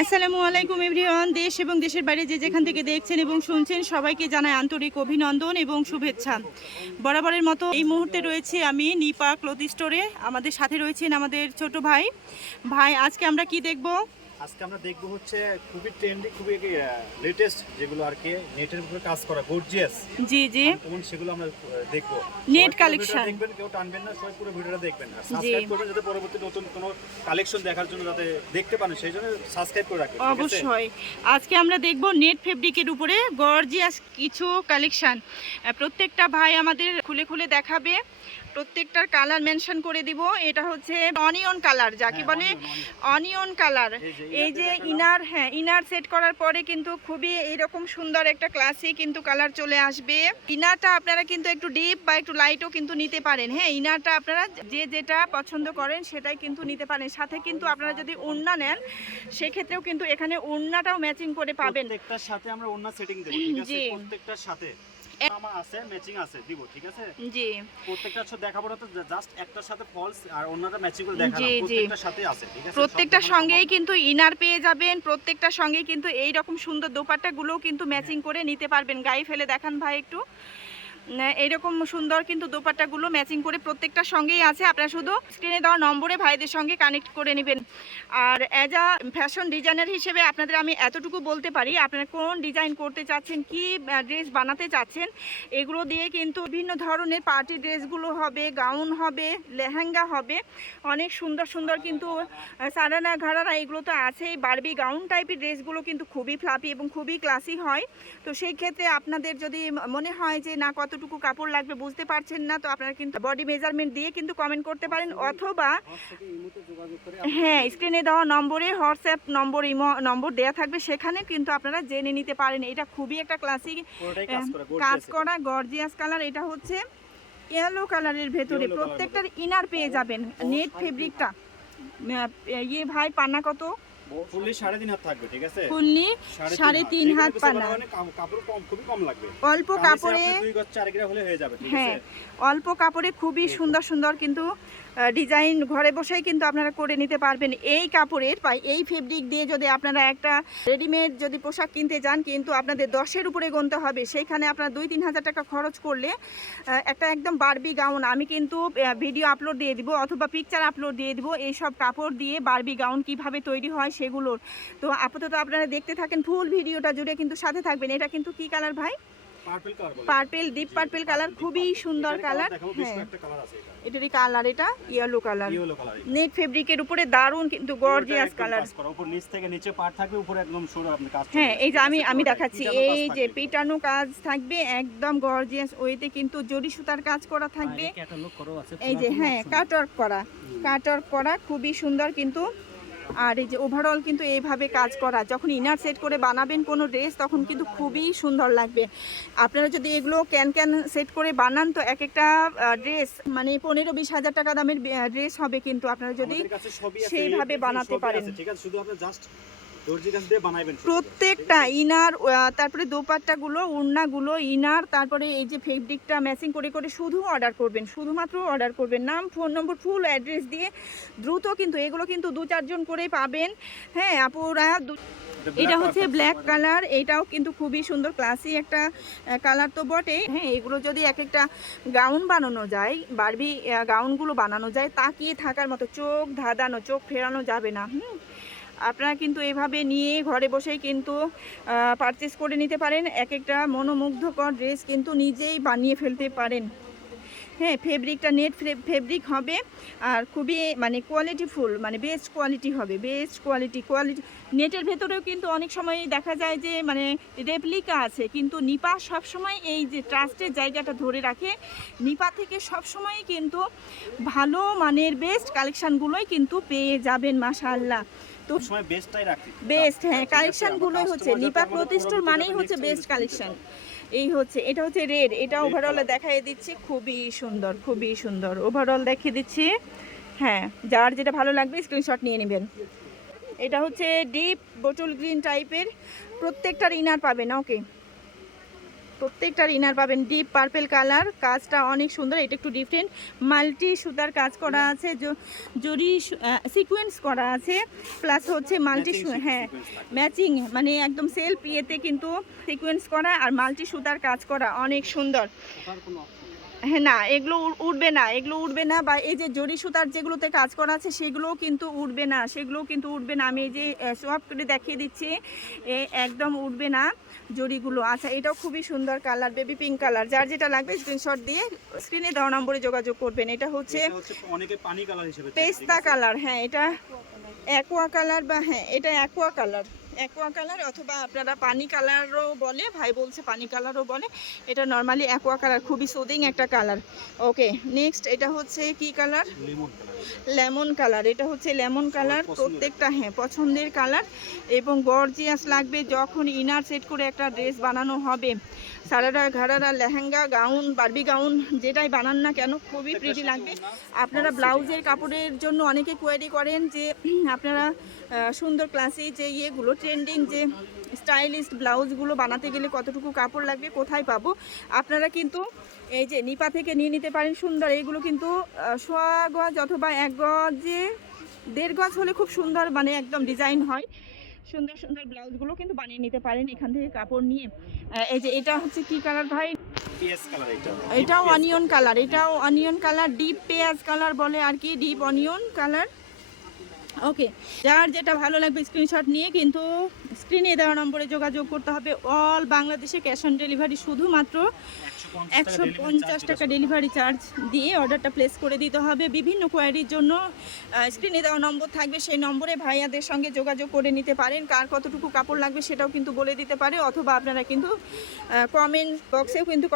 আসসালামু আলাইকুম এভরিওয়ান। দেশ এবং দেশের বাইরে যে যেখান থেকে দেখছেন এবং শুনছেন সবাইকে জানাই আন্তরিক অভিনন্দন এবং শুভেচ্ছা। বরাবরের মতো এই মুহূর্তে রয়েছে আমি নিপা ক্লথ স্টোরে। আমাদের সাথে রয়েছেন আমাদের ছোট ভাই। আজকে আমরা কি দেখব? আজকে আমরা দেখবো হচ্ছে খুবই ট্রেন্ডি, খুবই লেটেস্ট যেগুলো আর কি নেটের উপরে কাজ করা গর্জিয়াস। জি জি, কোন সেগুলো আমরা দেখবো। নেট কালেকশন দেখবেন, কেউ টানবেন না, সবাই পুরো ভিডিওটা দেখবেন আর সাবস্ক্রাইব করবেন যাতে পরবর্তী নতুন কোনো কালেকশন দেখার জন্য যাতে দেখতে পারেন, সেই জন্য সাবস্ক্রাইব করে রাখবেন। অবশ্যই আজকে আমরা দেখব নেট ফেব্রিকের উপরে গর্জিয়াস কিছু কালেকশন। প্রত্যেকটা ভাই আমাদের খুলে খুলে দেখাবে, প্রত্যেকটার কালার মেনশন করে দিব। এটা হচ্ছে অনিয়ন কালার, যাকে বলে অনিয়ন কালার। এই যে ইনার সেট করার পরে কিন্তু খুবই এরকম সুন্দর একটা ক্লাসি কিন্তু কালার চলে আসবে। ইনারটা আপনারা কিন্তু একটু ডিপ বা একটু লাইটও কিন্তু নিতে পারেন। হ্যাঁ, ইনারটা আপনারা যে যেটা পছন্দ করেন সেটাই কিন্তু নিতে পারেন। সাথে কিন্তু আপনারা যদি ওড়না নেন সেক্ষেত্রেও কিন্তু এখানে ওড়নাটাও ম্যাচিং করে পাবেন। প্রত্যেকটার সাথে আমরা ওড়না সেটিং দেব, ঠিক আছে? প্রত্যেকটার সাথে আমার আছে ম্যাচিং আছে দিব, ঠিক আছে? জি, প্রত্যেকটা ছোট দেখাবো না, তো জাস্ট একটার সাথে ফলস আর অন্যটা ম্যাচিং করে দেখাবো। প্রত্যেকটার সাথে আছে, ঠিক আছে? প্রত্যেকটার সঙ্গেই কিন্তু ইনার পেয়ে যাবেন, প্রত্যেকটার সঙ্গেই কিন্তু এই রকম সুন্দর দোপাট্টাগুলোও কিন্তু ম্যাচিং করে নিতে পারবেন। গায়ে ফেলে দেখান ভাই একটু। এইরকম সুন্দর কিন্তু দোপাট্টাগুলো ম্যাচিং করে প্রত্যেকটার সঙ্গেই আছে। আপনারা শুধু স্ক্রিনে দেওয়া নম্বরে ভাইদের সঙ্গে কানেক্ট করে নেবেন। আর অ্যাজ আ ফ্যাশন ডিজাইনার হিসেবে আপনাদের আমি এতটুকু বলতে পারি, আপনারা কোন ডিজাইন করতে চাচ্ছেন, কি ড্রেস বানাতে চাচ্ছেন, এগুলো দিয়ে কিন্তু বিভিন্ন ধরনের পার্টি ড্রেসগুলো হবে, গাউন হবে, লেহেঙ্গা হবে, অনেক সুন্দর সুন্দর কিন্তু সারানা ঘাড়ারা এগুলো তো আছেই। বারবি গাউন টাইপের ড্রেসগুলো কিন্তু খুবই ফ্লাপি এবং খুবই ক্লাসি হয়। তো সেই ক্ষেত্রে আপনাদের যদি মনে হয় যে না কতটুকু কাপড় লাগবে বুঝতে পারছেন না, তো আপনারা কিন্তু বডি মেজারমেন্ট দিয়ে কিন্তু কমেন্ট করতে পারেন, অথবা হ্যাঁ স্ক্রিনে দেওয়া নম্বরে হোয়াটসঅ্যাপ নম্বর, ইমো নম্বর দেওয়া থাকবে, সেখানে কিন্তু আপনারা জেনে নিতে পারেন। এটা খুবই একটা ক্লাসিক কাজ করা গর্জিয়াস কালার। এটা হচ্ছে ইয়েলো কালারের ভেতরে প্রত্যেকটার ইনার পেয়ে যাবেন নেট ফেব্রিকটা। ভাই পান্না কত? ফুললি 3.5 হাত থাকবে, ঠিক আছে? ফুললি 3.5 হাত পানা। কাপড় খুবই কম লাগবে, অল্প কাপড়ে 2 গজ 4 গজ হলে হয়ে যাবে, ঠিক আছে? হ্যাঁ, অল্প কাপড়ে খুবই সুন্দর সুন্দর কিন্তু ডিজাইন ঘরে বসেই কিন্তু আপনারা করে নিতে পারবেন। এই কাপড়ের বা এই ফেব্রিক দিয়ে যদি আপনারা একটা রেডিমেড যদি পোশাক কিনতে যান, কিন্তু আপনাদের 10-এর উপরে গুনতে হবে। সেইখানে আপনারা 2-3 হাজার টাকা খরচ করলে একটা একদম বারবি গাউন, আমি কিন্তু ভিডিও আপলোড দিয়ে দিব অথবা পিকচার আপলোড দিয়ে দিব এইসব কাপড় দিয়ে বারবি গাউন কিভাবে তৈরি হয় সেগুলোর। তো আপাতত আপনারা দেখতে থাকেন, ফুল ভিডিওটা জুড়ে কিন্তু সাথে থাকবেন। এটা কিন্তু কি কালার ভাই? পার্পল, ডিপ পার্পল কালার, খুবই সুন্দর কালার। হ্যাঁ, এটারই কালার, এটা ইয়েলো কালার। নেট ফেব্রিকের উপরে দারুন কিন্তু গর্জিয়াস কালার। উপর নিচ থেকে নিচে পার্ট থাকবে, উপরে একদম সরু আপনি কাজ করবেন। হ্যাঁ, এই যে আমি দেখাচ্ছি, এই যে পিটানো কাজ থাকবে একদম গর্জিয়াস ওয়েতে, কিন্তু জরি সুতার কাজ করা থাকবে। এই যে হ্যাঁ, কাটওয়ার্ক করা খুবই সুন্দর কিন্তু। আর এই যে ওভারঅল কিন্তু এইভাবে কাজ করা, যখন ইনার সেট করে বানাবেন কোনো ড্রেস তখন কিন্তু খুবই সুন্দর লাগবে। আপনারা যদি এগুলো ক্যান সেট করে বানান তো এক একটা ড্রেস মানে 15-20 হাজার টাকা দামের ড্রেস হবে, কিন্তু আপনারা যদি সেইভাবে বানাতে পারেন। প্রত্যেকটা ইনার, তারপরে দোপাট্টাগুলো, ওড়নাগুলো, ইনার, তারপরে এই যে ফেব্রিকটা ম্যাচিং করে করে শুধু অর্ডার করবেন, শুধুমাত্র অর্ডার করবেন। নাম, ফোন নম্বর, ফুল অ্যাড্রেস দিয়ে দ্রুত কিন্তু এগুলো কিন্তু 2-4 জন করেই পাবেন। হ্যাঁ আপুরা, এটা হচ্ছে ব্ল্যাক কালার, এটাও কিন্তু খুবই সুন্দর ক্লাসি একটা কালার তো বটে। হ্যাঁ, এগুলো যদি এক একটা গাউন বানানো যায়, বারবি গাউনগুলো বানানো যায়, তাকিয়ে থাকার মতো, চোখ ধাঁধানো, চোখ ফেরানো যাবে না। আপনারা কিন্তু এভাবে নিয়ে ঘরে বসেই কিন্তু পারচেস করে নিতে পারেন। এক একটা মনোমুগ্ধকর ড্রেস কিন্তু নিজেই বানিয়ে ফেলতে পারেন। হ্যাঁ, ফেব্রিকটা নেট ফেব্রিক হবে আর খুবই মানে কোয়ালিটিফুল, মানে বেস্ট কোয়ালিটি হবে, বেস্ট কোয়ালিটি। নেটের ভেতরেও কিন্তু অনেক সময় দেখা যায় যে মানে রেপ্লিকা আছে, কিন্তু নিপা সবসময় এই যে ট্রাস্টের জায়গাটা ধরে রাখে। নিপা থেকে সবসময় কিন্তু ভালো মানের বেস্ট কালেকশানগুলোই কিন্তু পেয়ে যাবেন, মাশাআল্লাহ। তো সময় বেস্টটাই রাখি, বেস্ট। হ্যাঁ, কালেকশনগুলোই হচ্ছে নিপা ক্লথ স্টোর মানেই হচ্ছে বেস্ট কালেকশন। এই হচ্ছে, এটা হচ্ছে রেড, এটা ওভারঅল দেখাই দিচ্ছি, খুবই সুন্দর, খুবই সুন্দর ওভারঅল দেখিয়ে দিচ্ছি। হ্যাঁ, যার যেটা ভালো লাগবে স্ক্রিনশট নিয়ে নেবেন। এটা হচ্ছে ডিপ বটল গ্রিন টাইপের, প্রত্যেকটার ইনার পাবেন। ওকে, প্রত্যেকটার ইনার পাবেন ডিপ পার্পেল কালার, কাজটা অনেক সুন্দর, এটা একটু ডিফারেন্ট, মাল্টি সুতার কাজ করা আছে, জরি সিকোয়েন্স করা আছে, প্লাস হচ্ছে মাল্টি, হ্যাঁ ম্যাচিং, মানে একদম সেলফ ইয়েতে কিন্তু সিকোয়েন্স করা আর মাল্টি সুতার কাজ করা, অনেক সুন্দর। হ্যাঁ না, এগুলো উঠবে না, এগুলো উঠবে না, বা এই যে জরি সুতার যেগুলোতে কাজ করা আছে সেগুলোও কিন্তু উঠবে না, সেগুলোও কিন্তু উঠবে না। আমি এই যে সোয়াপ করে দেখিয়ে দিচ্ছি, একদম উঠবে না জরিগুলো। আচ্ছা, এটাও খুবই সুন্দর কালার, বেবি পিঙ্ক কালার। যার যেটা লাগবে স্ক্রিনশট দিয়ে স্ক্রিনে দেওয়া নম্বরে যোগাযোগ করবেন। এটা হচ্ছে অনেকে পানি কালার হিসেবে পেস্তা কালার, হ্যাঁ এটা অ্যাকোয়া কালার, বা হ্যাঁ এটা অ্যাকোয়া কালার, অ্যাকোয়া কালার অথবা আপনারা পানি কালারও বলে, ভাই বলছে পানি কালারও বলে, এটা নর্মালি অ্যাকোয়া কালার, খুবই সুদিং একটা কালার। ওকে, নেক্সট এটা হচ্ছে কি কালার, লেমন কালার। এটা হচ্ছে লেমন কালার, প্রত্যেকটা হ্যাঁ পছন্দের কালার এবং গর্জিয়াস লাগবে যখন ইনার সেট করে একটা ড্রেস বানানো হবে। সারারা ঘাড়ারা লেহেঙ্গা গাউন বারবি গাউন যেটাই বানান না কেন খুবই প্রিটি লাগবে। আপনারা ব্লাউজের কাপড়ের জন্য অনেকে কোয়ারি করেন যে আপনারা সুন্দর ক্লাসি যে ইয়েগুলো ট্রেন্ডিং যে স্টাইলিস্ট ব্লাউজগুলো বানাতে গেলে কতটুকু কাপড় লাগবে, কোথায় পাবো, আপনারা কিন্তু এই যে নিপা থেকে নিয়ে নিতে পারেন। সুন্দর এইগুলো কিন্তু সোয়া গজ অথবা 1 গজে 1.5 গজ হলে খুব সুন্দর, মানে একদম ডিজাইন হয়, সুন্দর সুন্দর ব্লাউজগুলো কিন্তু বানিয়ে নিতে পারেন এখান থেকে কাপড় নিয়ে। এই যে এটা হচ্ছে কি কালার ভাই, পিএস কালার, এটাও অনিয়ন কালার, এটাও অনিয়ন কালার, ডিপ পেঁয়াজ কালার বলে আর কি, ডিপ অনিয়ন কালার। ওকে, যার যেটা ভালো লাগবে স্ক্রিনশট নিয়ে কিন্তু স্ক্রিনে দেওয়া নম্বরে যোগাযোগ করতে হবে। অল বাংলাদেশে ক্যাশ অন ডেলিভারি, শুধুমাত্র 150 টাকা ডেলিভারি চার্জ দিয়ে অর্ডারটা প্লেস করে দিতে হবে। বিভিন্ন কোয়ারির জন্য স্ক্রিনে দেওয়া নম্বর থাকবে, সেই নম্বরে ভাইয়াদের সঙ্গে যোগাযোগ করে নিতে পারেন। কার কতটুকু কাপড় লাগবে সেটাও কিন্তু বলে দিতে পারে, অথবা আপনারা কিন্তু কমেন্ট বক্সেও কিন্তু